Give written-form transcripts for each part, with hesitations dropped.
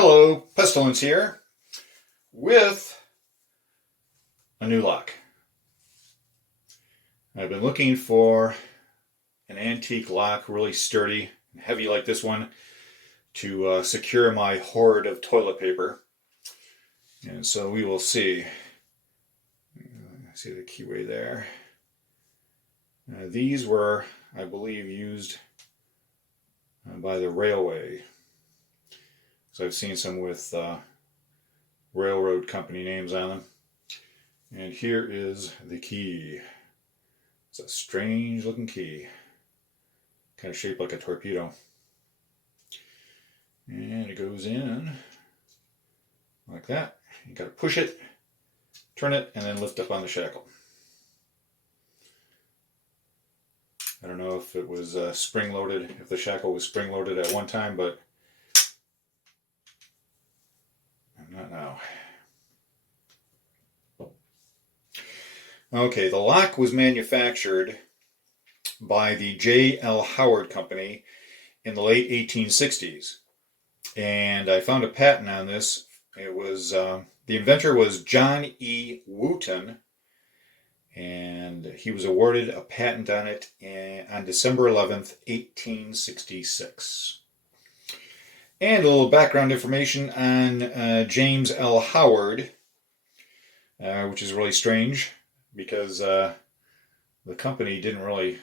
Hello, Pestilence here with a new lock. I've been looking for an antique lock, really sturdy and heavy like this one, to secure my hoard of toilet paper. And so we will see. See the keyway there. These were, I believe, used by the railway. So I've seen some with railroad company names on them. And here is the key. It's a strange looking key. Kind of shaped like a torpedo. And it goes in like that. You got to push it, turn it, and then lift up on the shackle. I don't know if it was spring loaded, if the shackle was spring loaded at one time, but not now. Okay, the lock was manufactured by the J.L. Howard Company in the late 1860s. And I found a patent on this. It was, the inventor was John E. Wooten, and he was awarded a patent on it on December 11th, 1866. And a little background information on James L. Howard, which is really strange because the company didn't really,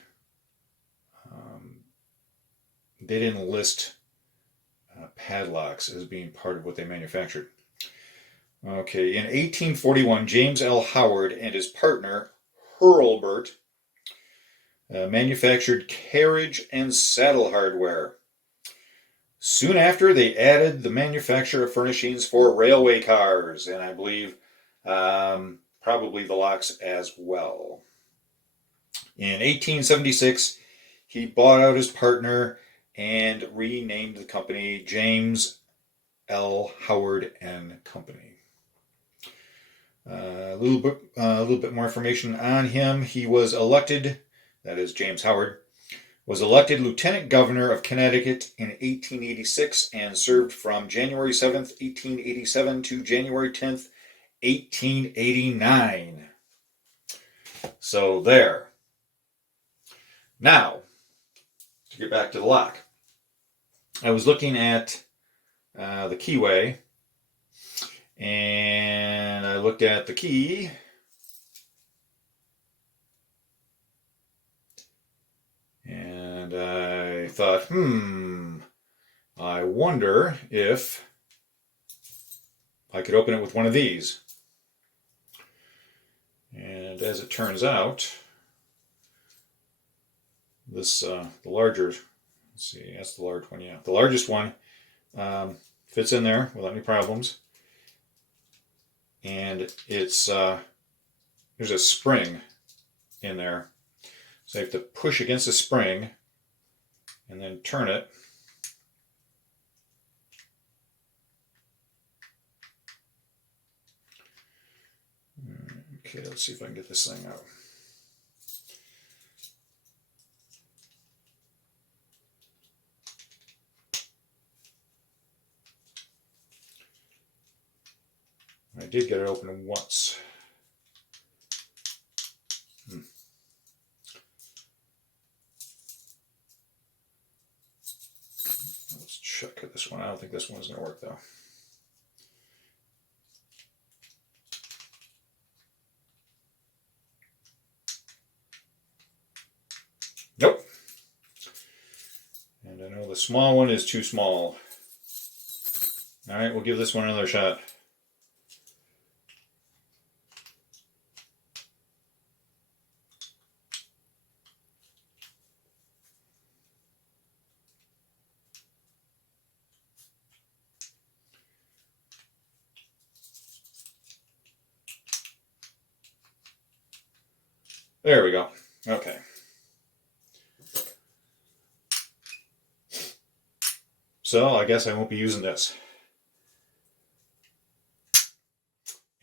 they didn't list padlocks as being part of what they manufactured. Okay, in 1841, James L. Howard and his partner, Hurlburt, manufactured carriage and saddle hardware. Soon after, they added the manufacture of furnishings for railway cars, and I believe probably the locks as well. In 1876, he bought out his partner and renamed the company James L. Howard and Company. A little bit more information on him. He was elected, that is James Howard, was elected Lieutenant Governor of Connecticut in 1886 and served from January 7th, 1887 to January 10th, 1889. So there. Now, to get back to the lock. I was looking at the keyway, and I looked at the key, and I thought, I wonder if I could open it with one of these. And as it turns out, this, the larger, let's see, that's the large one, yeah. The largest one fits in there without any problems. And it's, there's a spring in there. So you have to push against the spring and then turn it. Okay, let's see if I can get this thing out. I did get it open once. Let's check this one. I don't think this one's going to work though. Nope. And I know the small one is too small. All right, we'll give this one another shot. There we go. Okay. So I guess I won't be using this.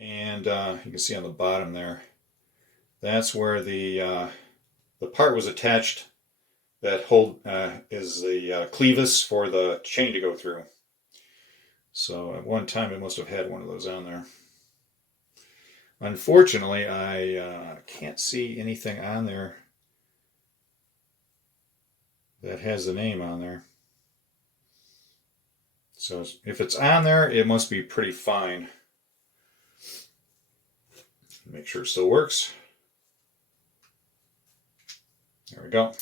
And you can see on the bottom there, that's where the part was attached that is the clevis for the chain to go through. So at one time it must have had one of those on there. Unfortunately, I can't see anything on there that has the name on there. So if it's on there, it must be pretty fine. Make sure it still works. There we go.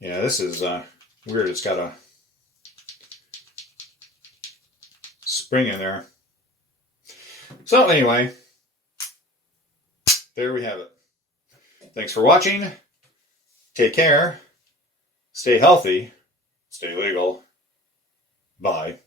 Yeah, this is weird. It's got a spring in there. So anyway, there we have it. Thanks for watching. Take care. Stay healthy. Stay legal. Bye.